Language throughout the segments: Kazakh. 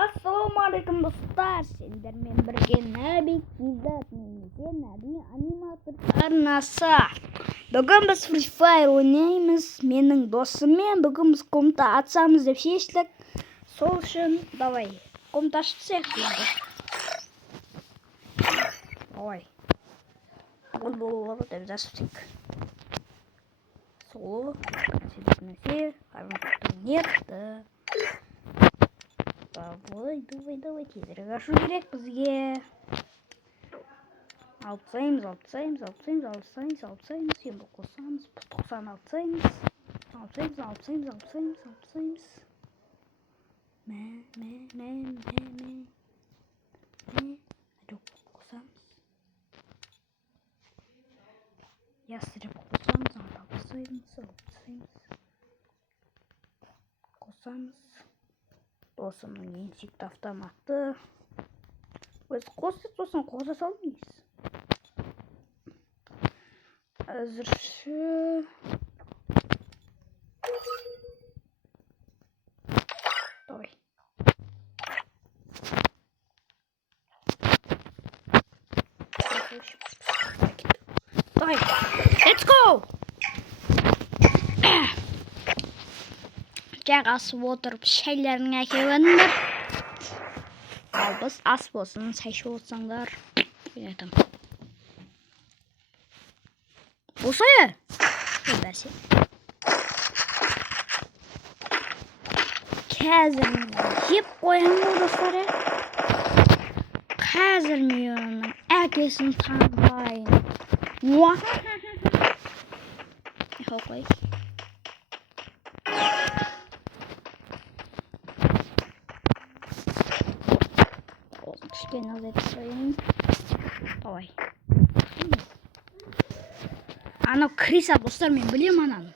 Assalamualaikum dostlar. Sendермен бірге Нәби Кизат немесе Нәби аниматор арнасы. Бүгін біз Free Fire ойнаймыз. Менің досыммен бүгін біз комната атсамыз деп шештік. Сол үшін давай комната ашып сияқты енді. Давай. Бол деп жазып. Сол. Нәрсе, нет. Давай, тезірек ашу керек бізге. Алсаймыз. Енді қосамыз. 90 алсаймыз. Жоқ, қосамыз. Ясырып қосамыз. Досымның еншікті автоматы. Өзі қосып сосын қоса салмайыз. Әзірше. Давай. Давай. Let's go! Асып отырып шайларын әкеліңдер. Ал біз ас болсын, шай ішіп отырсаңдар. Айтам. Осай! Бәсе. Қазір жеп қоямын достар. Қазір менің әкесін таңдайын. Уа! Қой. Кішкене азайтайын. Давай. Анау Криса достар, мен білем ананы.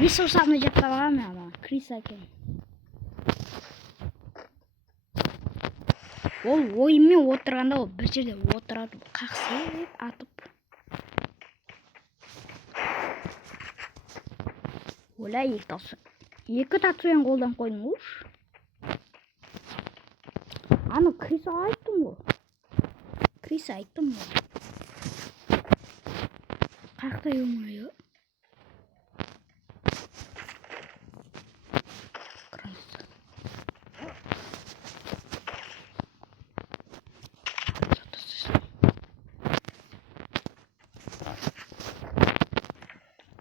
Не саусағына жеп қалған мен ана Криса екен. Ол ойынмен отырғанда ол бір жерде отырады, қақсып атып. Оля екі татуен қолдан қойдың ұш. Аны Криса айттым ғой. Қақтай өмайы.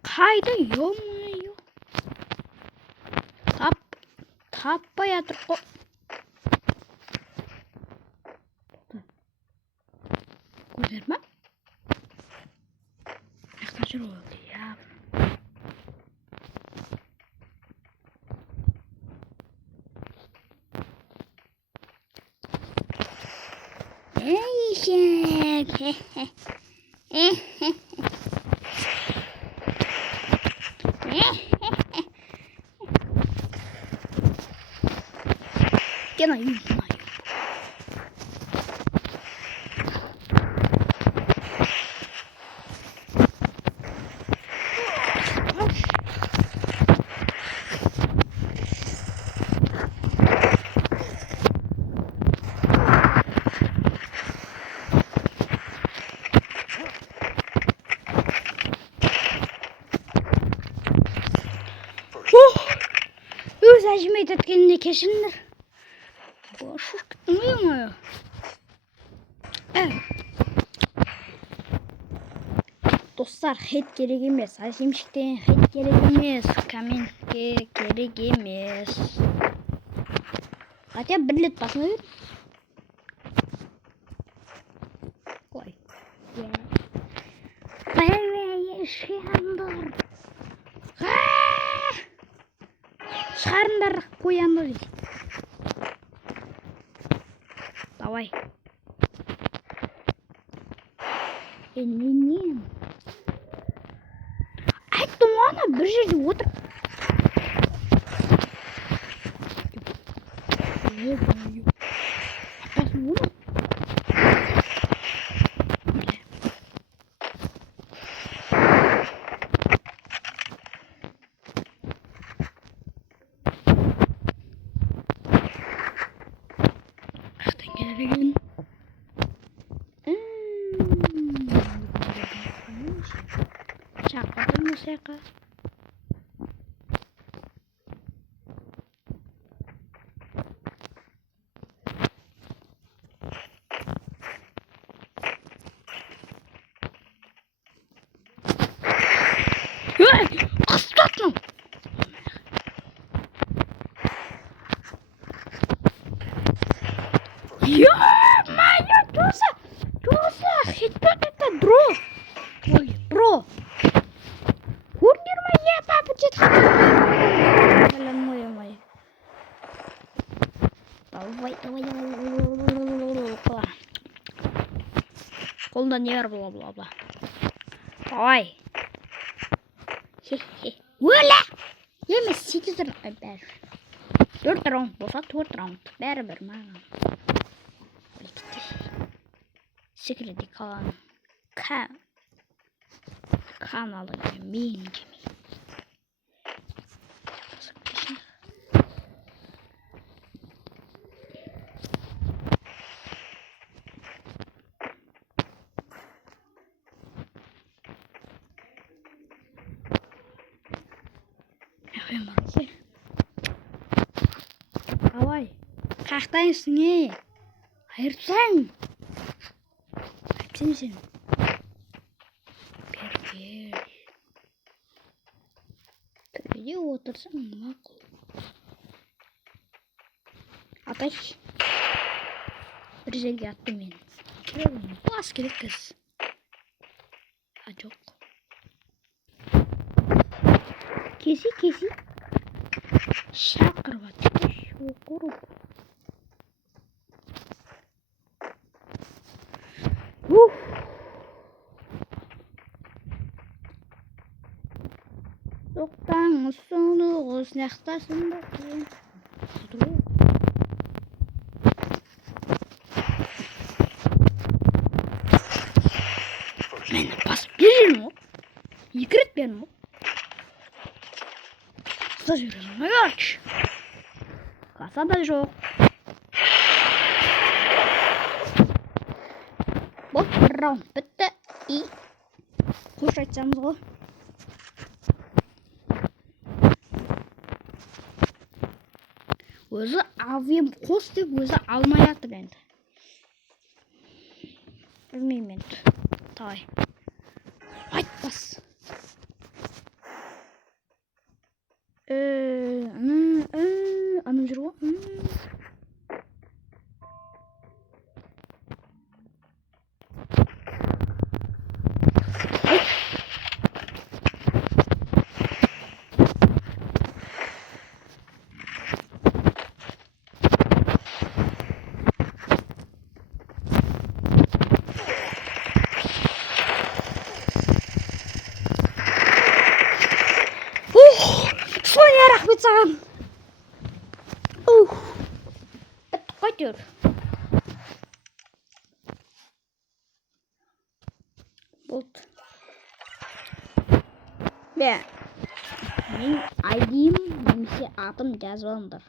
Қайда өмайы. Таппай атыр қо. Көзерме? Ақтан жүр олды, я. Ешек. Gena yürüdüm. Өз әжімет еткеніне кешіңдер. Boşluk gitmiyor mu? Dostlar, hate gerek емес. Azimşikten hate gerek емес. Комментке gerek емес. Хотя бір рет басына бер. Ой. Шығарындар қоянды. Давай. Ненем? Айттым ана бір жерде отыр. Атасын оны. таяққа. Қыстатың! Ё-моё, Чоса, хитпет это, бро. Ой, бро. Курнир моя папа читает. Ой. Давай. Қолда не бар, бла-бла-бла. Давай. Өлі! Емес, 8 раунд. Бәрі. 4 раунд болса, 4 раунд. Бәрі бір маған. Секреті қаланың. Каналыға мен кеме. Давай. Қақтайсың, айырсаң. Қайтсың сен. Бергер. Төбеде отырсың, мақұл. Атай. Бір жерге атты мен. Бас керек кіз. Жоқ. Кеси. Шақырып атты. Оқырып. Тоқтаңыз, соңығыз, нәқтасын бақын. Мені басып берген мо? 2 рет берген мо? Ұста жүрген ма көрші? Қаса да жоқ. Бұл бір раунд бітті. И қош айтсамыз ғой. Өзі авиам қос деп өзі алмай атыр енді. Білмеймін енді. Давай. Айтпас. Анам жүр ғой. Соня рахмет саған. Бітті қайтер. Болды. Мен айдим немесе атым жазып алыңдар.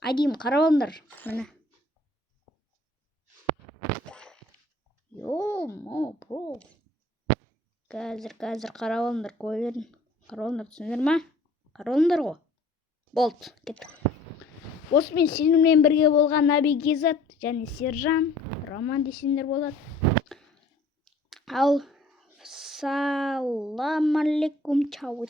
Айдим қарап алыңдар. Міне. Йо-мо, бро. Қазір қарап алыңдар, көйлерін. Қарап алыңдар, түсіндер ма? Қарап алыңдар ғой. Болды, кеттік. Осымен сеніммен бірге болған Наби Гизат және Сержан, Роман десеңдер болады. Ал салам алейкум, чау.